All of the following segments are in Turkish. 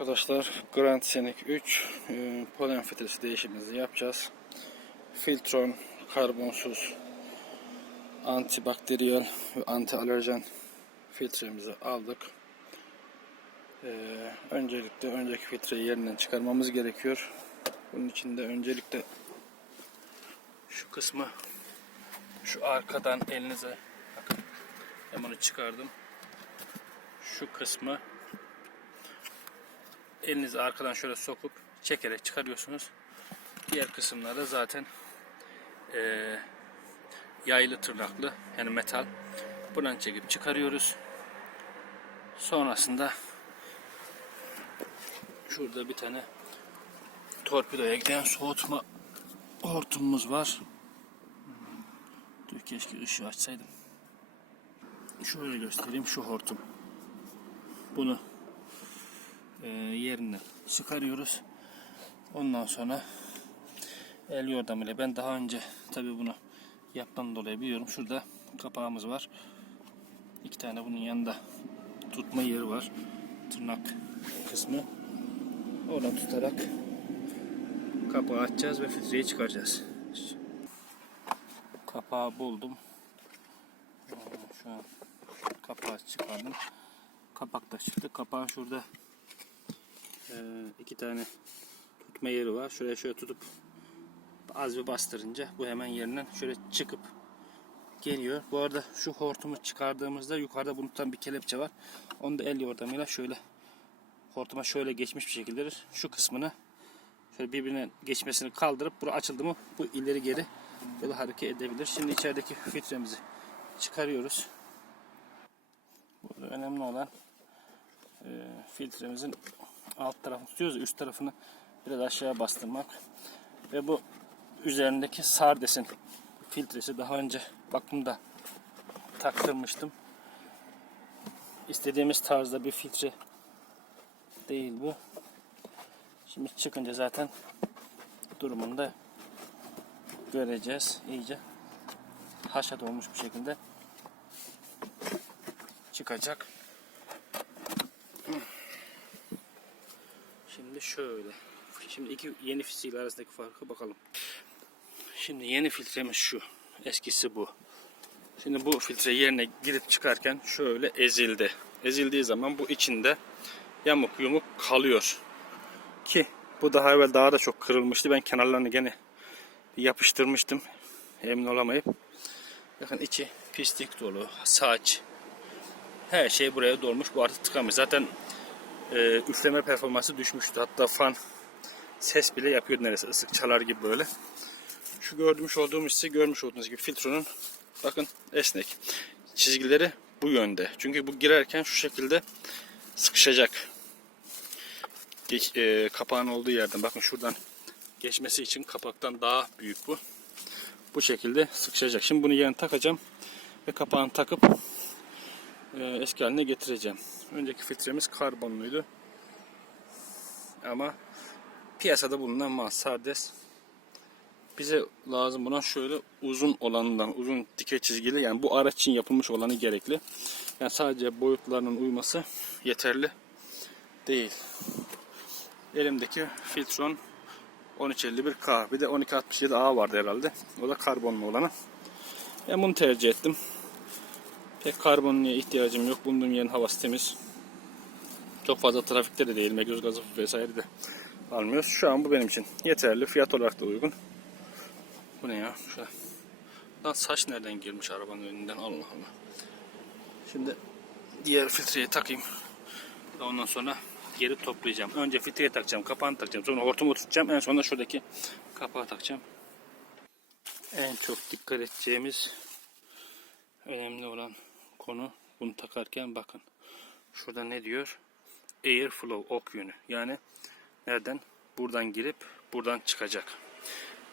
Arkadaşlar Grand Scenic 3 e, polen filtresi değişimimizi yapacağız. Filtron karbonsuz antibakteriyel ve anti alerjen filtremizi aldık. E, öncelikle önceki filtreyi yerinden çıkarmamız gerekiyor. Bunun için de öncelikle şu kısmı şu arkadan elinize bakın ben çıkardım. Şu kısmı elinizi arkadan şöyle sokup çekerek çıkarıyorsunuz. Diğer kısımlarda zaten eee, yaylı tırnaklı yani metal. Buradan çekip çıkarıyoruz. Sonrasında şurada bir tane torpidoya giden soğutma hortumumuz var. Dur keşke ışığı açsaydım. Şöyle göstereyim şu hortum. Bunu e, çıkarıyoruz. Ondan sonra el yordamıyla ben daha önce tabi bunu yapmam dolayı biliyorum. Şurada kapağımız var. İki tane bunun yanında tutma yeri var. Tırnak kısmı. Oradan tutarak kapağı açacağız ve filtreyi çıkaracağız. Kapağı buldum. Ee, Şu an kapağı çıkardım. Kapak da çıktı. Kapağın şurada iki tane tutma yeri var. Şuraya şöyle tutup az bir bastırınca bu hemen yerinden şöyle çıkıp geliyor. Bu arada şu hortumu çıkardığımızda yukarıda bunu tutan bir kelepçe var. Onu da el yordamıyla şöyle hortuma şöyle geçmiş bir şekilde şu kısmını şöyle birbirine geçmesini kaldırıp bura açıldı mı bu ileri geri böyle hareket edebilir. Şimdi içerideki filtremizi çıkarıyoruz. Burada önemli olan e, filtremizin alt tarafını tutuyoruz. Üst tarafını biraz aşağıya bastırmak. Ve bu üzerindeki sardesin filtresi daha önce bakımda taktırmıştım. İstediğimiz tarzda bir filtre değil bu. Şimdi çıkınca zaten durumunu da göreceğiz. İyice haşat olmuş bir şekilde çıkacak. Şimdi şöyle. Şimdi iki yeni filtre arasındaki farkı bakalım. Şimdi yeni filtremiz şu. Eskisi bu. Şimdi bu filtre yerine girip çıkarken şöyle ezildi. Ezildiği zaman bu içinde yamuk yumuk kalıyor. Ki bu daha evvel daha da çok kırılmıştı. Ben kenarlarını gene yapıştırmıştım. Emin olamayıp. Bakın içi pislik dolu. Saç. Her şey buraya dolmuş. Bu artık tıkamış. Zaten e, üfleme performansı düşmüştü. Hatta fan ses bile yapıyor neredeyse ısık çalar gibi böyle. Şu görmüş olduğumuz ise görmüş olduğunuz gibi filtronun bakın esnek. Çizgileri bu yönde. Çünkü bu girerken şu şekilde sıkışacak. Geç, e, kapağın olduğu yerden bakın şuradan geçmesi için kapaktan daha büyük bu. Bu şekilde sıkışacak. Şimdi bunu yerine takacağım ve kapağını takıp eski haline getireceğim. Önceki filtremiz karbonluydu. Ama piyasada bulunan sardes bize lazım buna şöyle uzun olanından uzun dikey çizgili yani bu araç için yapılmış olanı gerekli. Yani sadece boyutlarının uyması yeterli değil. Elimdeki Filtron 1351K bir de 1267A vardı herhalde. O da karbonlu olanı. Ben bunu tercih ettim. Pek karbonluya ihtiyacım yok. Bulunduğum yerin havası temiz. Çok fazla trafikte de değil. Megöz gazı vesaire de almıyoruz. Şu an bu benim için yeterli. Fiyat olarak da uygun. Bu ne ya? Şöyle. Lan saç nereden girmiş arabanın önünden? Allah Allah. Şimdi diğer filtreyi takayım. Ondan sonra geri toplayacağım. Önce filtreye takacağım, kapağını takacağım. Sonra hortumu tutacağım. En sonunda şuradaki kapağı takacağım. En çok dikkat edeceğimiz önemli olan konu bunu takarken bakın. Şurada ne diyor? Air flow ok yönü. Yani nereden? Buradan girip buradan çıkacak.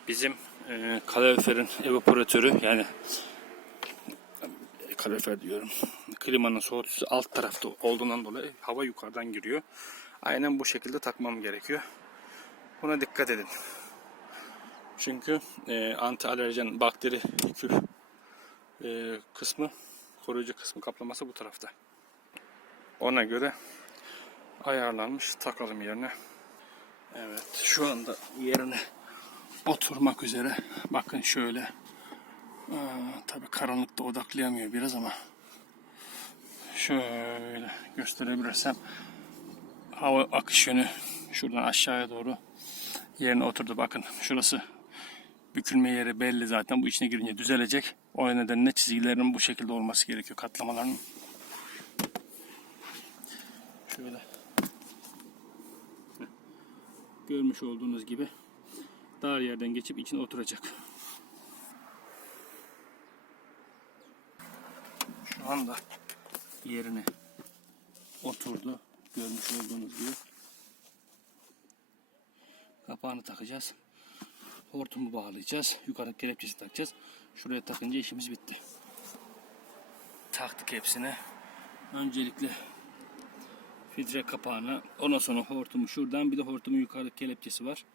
Bizim e, kaloriferin evaporatörü yani kalorifer diyorum. Klimanın soğutucusu alt tarafta olduğundan dolayı hava yukarıdan giriyor. Aynen bu şekilde takmam gerekiyor. Buna dikkat edin. Çünkü e, anti alerjen bakteri küf e, kısmı koruyucu kısmı kaplaması bu tarafta. Ona göre ayarlanmış. Takalım yerine. Evet şu anda yerine oturmak üzere. Bakın şöyle. Aa, tabii karanlıkta odaklayamıyor biraz ama şöyle gösterebilirsem hava akış yönü şuradan aşağıya doğru yerine oturdu. Bakın şurası bükülme yeri belli zaten. Bu içine girince düzelecek. O nedenle çizgilerin bu şekilde olması gerekiyor. Katlamaların. Şöyle. Görmüş olduğunuz gibi dar yerden geçip içine oturacak. Şu anda yerine oturdu. Görmüş olduğunuz gibi. Kapağını takacağız. Hortumu bağlayacağız. Yukarı kelepçesi takacağız. Şuraya takınca işimiz bitti. Taktık hepsine. Öncelikle filtre kapağını, ondan sonra hortumu şuradan, bir de hortumun yukarı kelepçesi var.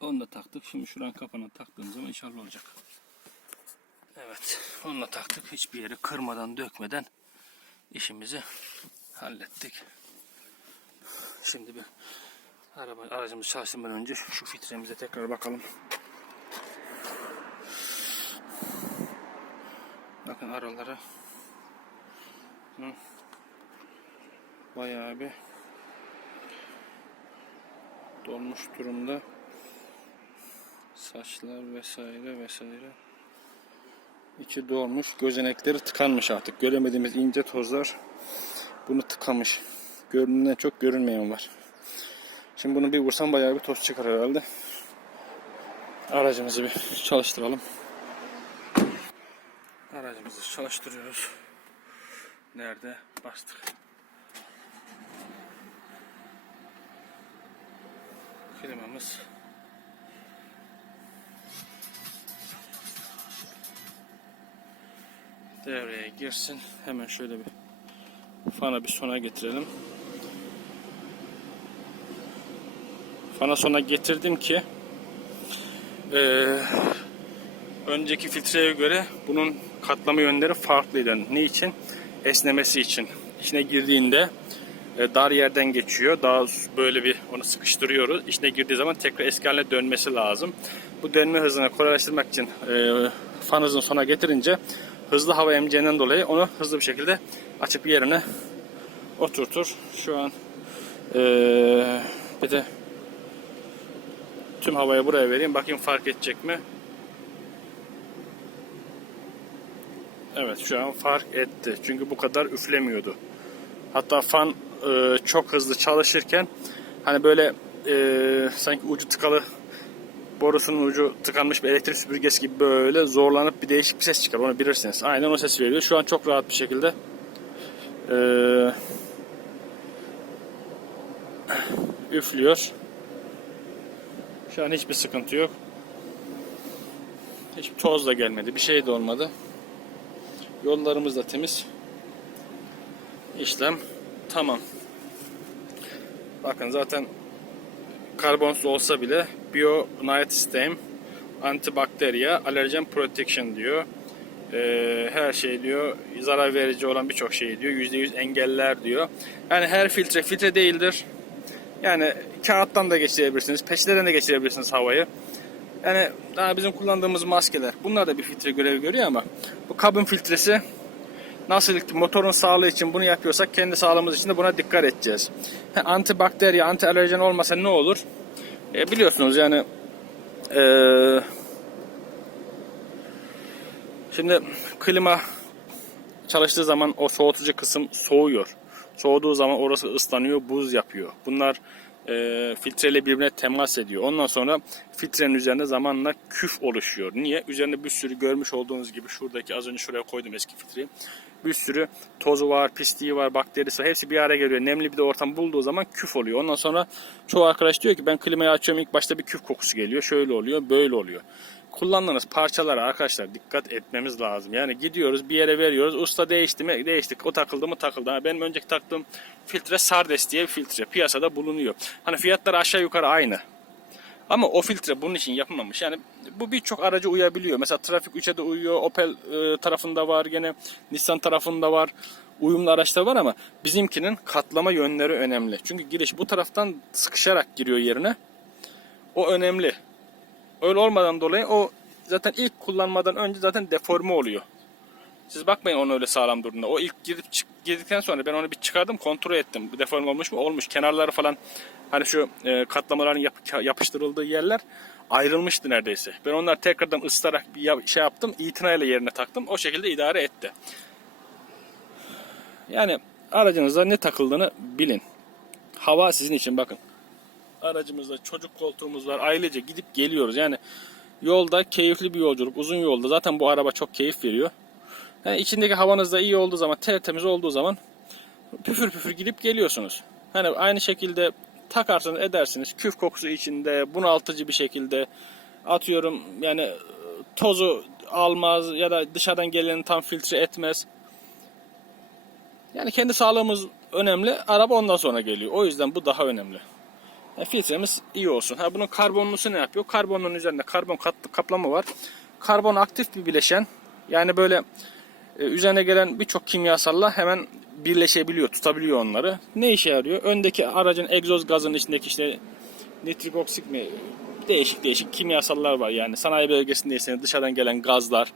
Onu da taktık. Şimdi şuranın kapağını taktığım zaman inşallah olacak. Evet, onu da taktık. Hiçbir yeri kırmadan, dökmeden işimizi hallettik. Şimdi bir araba aracımızı çalıştırmadan önce şu filtremize tekrar bakalım. Bakın aralara bayağı bir dolmuş durumda. Saçlar vesaire vesaire. İçi dolmuş. Gözenekleri tıkanmış artık. Göremediğimiz ince tozlar bunu tıkamış. Görünen çok görünmeyen var. Şimdi bunu bir vursam bayağı bir toz çıkar herhalde. Aracımızı bir çalıştıralım. Aracımızı çalıştırıyoruz. Nerede? Bastık. Klimamız devreye girsin. Hemen şöyle bir fana bir sona getirelim. Fana sona getirdim ki eee, önceki filtreye göre bunun katlama yönleri farklıydı. Ne için? Esnemesi için. İçine girdiğinde e, dar yerden geçiyor. Daha böyle bir onu sıkıştırıyoruz. İçine girdiği zaman tekrar eski haline dönmesi lazım. Bu dönme hızını kolaylaştırmak için e, fan hızını sona getirince hızlı hava emeceğinden dolayı onu hızlı bir şekilde açıp yerine oturtur. Şu an e, bir de tüm havayı buraya vereyim. Bakayım fark edecek mi? Evet şu an fark etti. Çünkü bu kadar üflemiyordu. Hatta fan e, çok hızlı çalışırken hani böyle e, sanki ucu tıkalı borusunun ucu tıkanmış bir elektrik süpürgesi gibi böyle zorlanıp bir değişik bir ses çıkar. Onu bilirsiniz. Aynen o ses veriyor. Şu an çok rahat bir şekilde e, üflüyor. Şu an hiçbir sıkıntı yok. Hiçbir toz da gelmedi. Bir şey de olmadı. Yollarımız da temiz. İşlem tamam. Bakın zaten karbonsuz olsa bile Bio Night Stem antibakteriya alerjen protection diyor. Ee, her şey diyor zarar verici olan birçok şey diyor. %100 engeller diyor. Yani her filtre filtre değildir. Yani kağıttan da geçirebilirsiniz. Peçeteden de geçirebilirsiniz havayı. Yani daha bizim kullandığımız maskeler. Bunlar da bir filtre görevi görüyor ama bu kabın filtresi nasıl ki motorun sağlığı için bunu yapıyorsak kendi sağlığımız için de buna dikkat edeceğiz. Ha, Antibakteri, anti alerjen olmasa ne olur? E, biliyorsunuz yani e, şimdi klima çalıştığı zaman o soğutucu kısım soğuyor. Soğuduğu zaman orası ıslanıyor, buz yapıyor. Bunlar e, filtreyle birbirine temas ediyor. Ondan sonra filtrenin üzerinde zamanla küf oluşuyor. Niye? Üzerinde bir sürü görmüş olduğunuz gibi şuradaki az önce şuraya koydum eski filtreyi. Bir sürü tozu var, pisliği var, bakterisi var. Hepsi bir araya geliyor. Nemli bir de ortam bulduğu zaman küf oluyor. Ondan sonra çoğu arkadaş diyor ki ben klimayı açıyorum ilk başta bir küf kokusu geliyor. Şöyle oluyor, böyle oluyor kullandığınız parçalara arkadaşlar dikkat etmemiz lazım. Yani gidiyoruz bir yere veriyoruz. Usta değişti mi? Değiştik. O takıldı mı? Takıldı. Ha, benim önceki taktığım filtre Sardes diye bir filtre. Piyasada bulunuyor. Hani fiyatları aşağı yukarı aynı. Ama o filtre bunun için yapılmamış. Yani bu birçok araca uyabiliyor. Mesela Trafik 3'e de uyuyor. Opel e, tarafında var. Gene Nissan tarafında var. uyumlu araçlar var ama bizimkinin katlama yönleri önemli. Çünkü giriş bu taraftan sıkışarak giriyor yerine. O önemli. Öyle olmadan dolayı o zaten ilk kullanmadan önce zaten deforme oluyor. Siz bakmayın onu öyle sağlam durduğunda. O ilk girip çık, girdikten sonra ben onu bir çıkardım kontrol ettim. Bu deforme olmuş mu? Olmuş. Kenarları falan hani şu e, katlamaların yap- yapıştırıldığı yerler ayrılmıştı neredeyse. Ben onları tekrardan ıslarak bir şey yaptım. itinayla yerine taktım. O şekilde idare etti. Yani aracınıza ne takıldığını bilin. Hava sizin için bakın. Aracımızda çocuk koltuğumuz var. Ailece gidip geliyoruz. Yani yolda keyifli bir yolculuk. Uzun yolda zaten bu araba çok keyif veriyor. Yani içindeki havanız da iyi olduğu zaman, tertemiz olduğu zaman püfür püfür gidip geliyorsunuz. Hani aynı şekilde takarsınız edersiniz. Küf kokusu içinde bunaltıcı bir şekilde atıyorum yani e, tozu almaz ya da dışarıdan geleni tam filtre etmez. Yani kendi sağlığımız önemli. Araba ondan sonra geliyor. O yüzden bu daha önemli. Yani filtremiz iyi olsun. Ha bunun karbonlusu ne yapıyor? Karbonun üzerinde karbon kat, kaplama var. Karbon aktif bir bileşen. Yani böyle e, üzerine gelen birçok kimyasalla hemen birleşebiliyor, tutabiliyor onları. Ne işe yarıyor? Öndeki aracın egzoz gazının içindeki işte nitrik oksit mi değişik değişik kimyasallar var yani sanayi bölgesindeyseniz dışarıdan gelen gazlar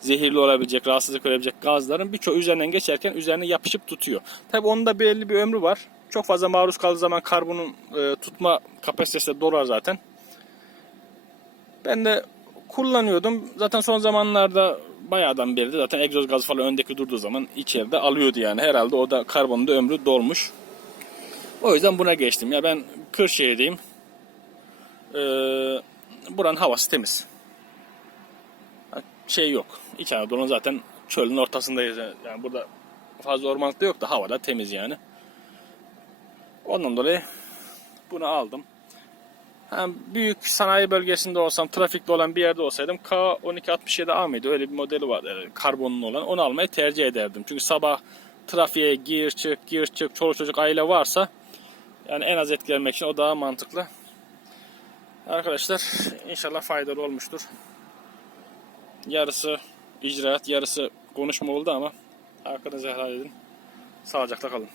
zehirli olabilecek, rahatsızlık verebilecek gazların birçoğu üzerinden geçerken üzerine yapışıp tutuyor. Tabi onun da belli bir ömrü var. Çok fazla maruz kaldığı zaman karbonun e, tutma kapasitesi de dolar zaten. Ben de kullanıyordum. Zaten son zamanlarda bayağıdan beri de zaten egzoz gazı falan öndeki durduğu zaman içeride alıyordu yani. Herhalde o da karbonun da ömrü dolmuş. O yüzden buna geçtim. Ya ben Kırşehir'deyim. Ee, buranın havası temiz. Şey yok. İç Anadolu'nun zaten çölün ortasındayız. Yani burada fazla ormanlık da yok da hava da temiz yani. Ondan dolayı bunu aldım. Hem büyük sanayi bölgesinde olsam, trafikli olan bir yerde olsaydım K1267A mıydı? Öyle bir modeli var yani karbonlu olan. Onu almayı tercih ederdim. Çünkü sabah trafiğe gir çık, gir çık, çoluk çocuk aile varsa yani en az etkilenmek için o daha mantıklı. Arkadaşlar inşallah faydalı olmuştur. Yarısı icraat, yarısı konuşma oldu ama hakkınızı helal edin. Sağlıcakla kalın.